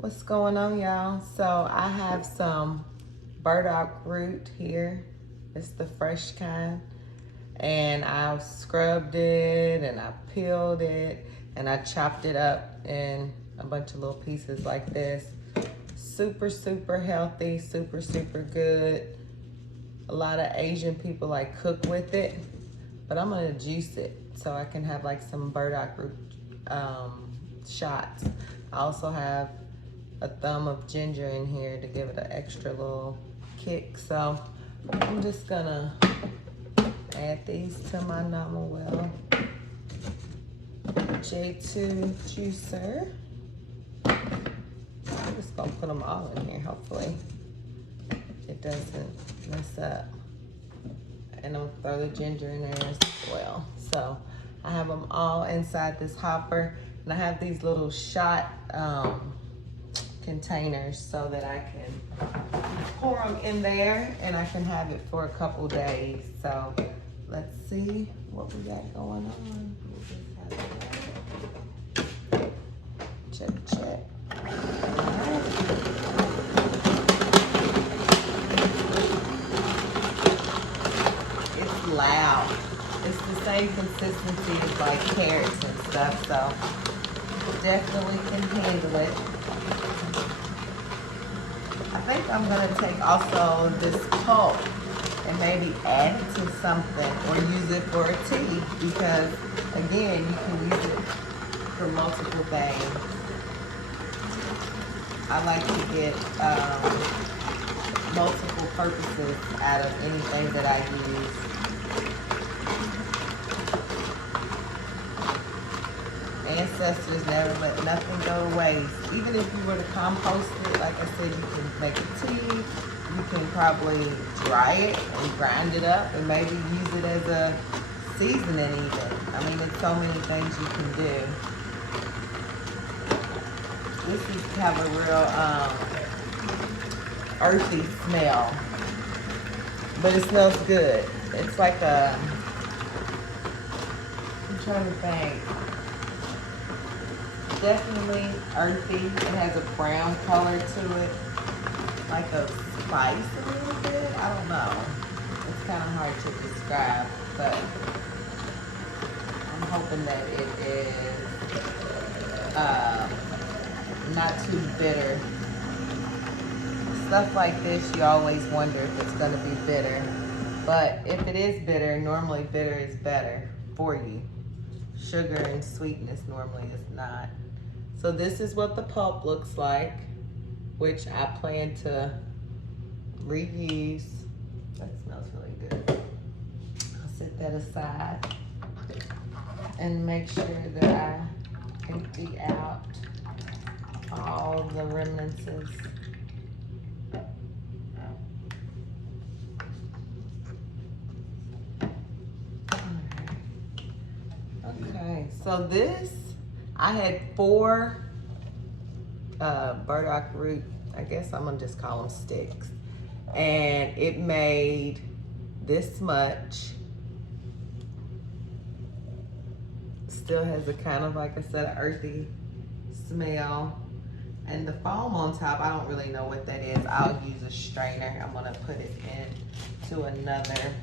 What's going on, y'all? So I have some burdock root here. It's the fresh kind. And I scrubbed it and I peeled it and I chopped it up in a bunch of little pieces like this. Super, super healthy, super, super good. A lot of Asian people like cook with it, but I'm gonna juice it so I can have like some burdock root shots. I also have a thumb of ginger in here to give it an extra little kick. So I'm just gonna add these to my normal well J2 juicer. I'm just gonna put them all in here. Hopefully it doesn't mess up. And I'm gonna throw the ginger in there as well. So I have them all inside this hopper, and I have these little shot containers so that I can pour them in there and I can have it for a couple days. So let's see what we got going on. Check, check. It's loud. It's the same consistency as like carrots and stuff, so definitely can handle it. I think I'm gonna take also this pulp and maybe add it to something or use it for a tea, because again, you can use it for multiple things. I like to get multiple purposes out of anything that I use. Ancestors never let nothing go to waste. Even if you were to compost it, like I said, you can make a tea. You can probably dry it and grind it up and maybe use it as a seasoning even. I mean, there's so many things you can do. This is have a real earthy smell, but it smells good. It's like a, I'm trying to think. Definitely earthy. It has a brown color to it, like a spice a little bit. I don't know. It's kind of hard to describe, but I'm hoping that it is not too bitter. Stuff like this, you always wonder if it's going to be bitter, but if it is bitter, normally bitter is better for you. Sugar and sweetness normally is not. So this is what the pulp looks like, which I plan to reuse. That smells really good. I'll set that aside and make sure that I empty out all the remnants. Okay, so this, I had 4 burdock root, I guess I'm gonna just call them sticks, and it made this much. Still has a kind of, like I said, an earthy smell. And the foam on top, I don't really know what that is. I'll use a strainer. I'm gonna put it into another.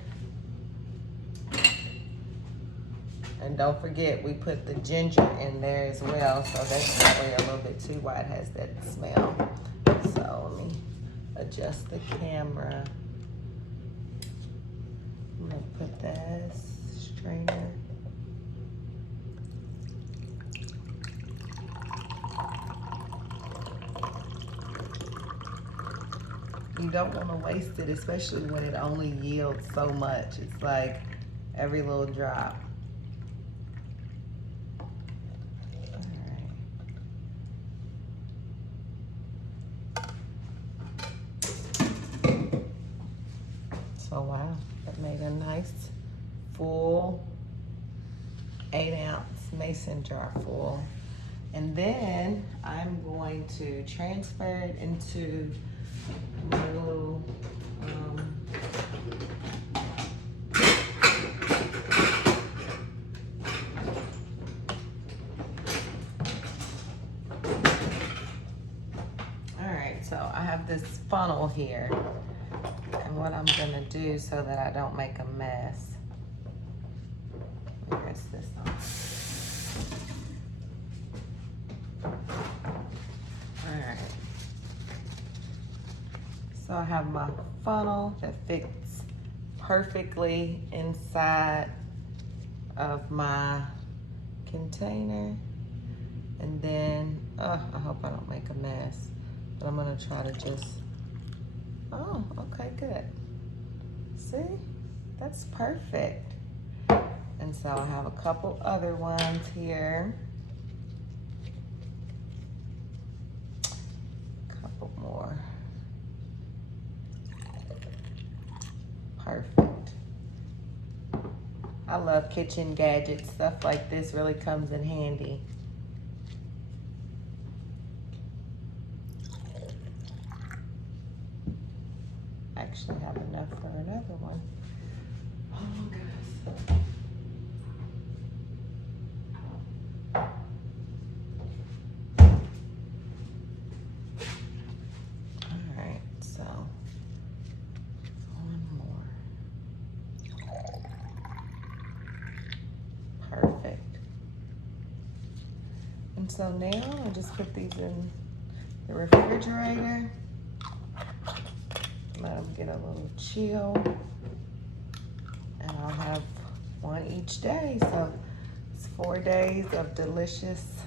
And don't forget, we put the ginger in there as well, so that's probably a little bit too why it has that smell. So let me adjust the camera. I'm gonna put that strainer. You don't want to waste it, especially when it only yields so much. It's like every little drop. So wow, that made a nice full 8-ounce mason jar full. And then I'm going to transfer it into my little so I have this funnel here. And what I'm gonna do so that I don't make a mess. Let me rinse this off. Alright. So I have my funnel that fits perfectly inside of my container. And then, I hope I don't make a mess, but I'm gonna try to just, oh, okay, good. See, that's perfect. And so I have a couple other ones here. Couple more. Perfect. I love kitchen gadgets. Stuff like this really comes in handy. Actually have enough for another one. Oh goodness. All right, so one more. Perfect. And so now I'll just put these in the refrigerator. Let them get a little chill, and I'll have one each day. So it's 4 days of deliciousness.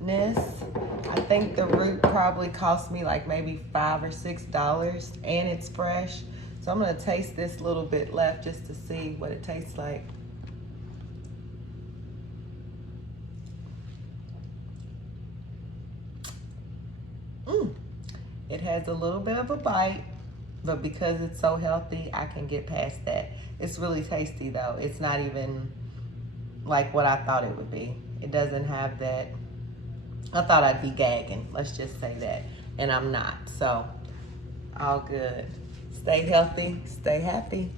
I think the root probably cost me like maybe $5 or $6, and it's fresh. So I'm gonna taste this little bit left just to see what it tastes like. It has a little bit of a bite, but because it's so healthy, I can get past that. It's really tasty though. It's not even like what I thought it would be. It doesn't have that. I thought I'd be gagging, let's just say that. And I'm not, so all good. Stay healthy, stay happy.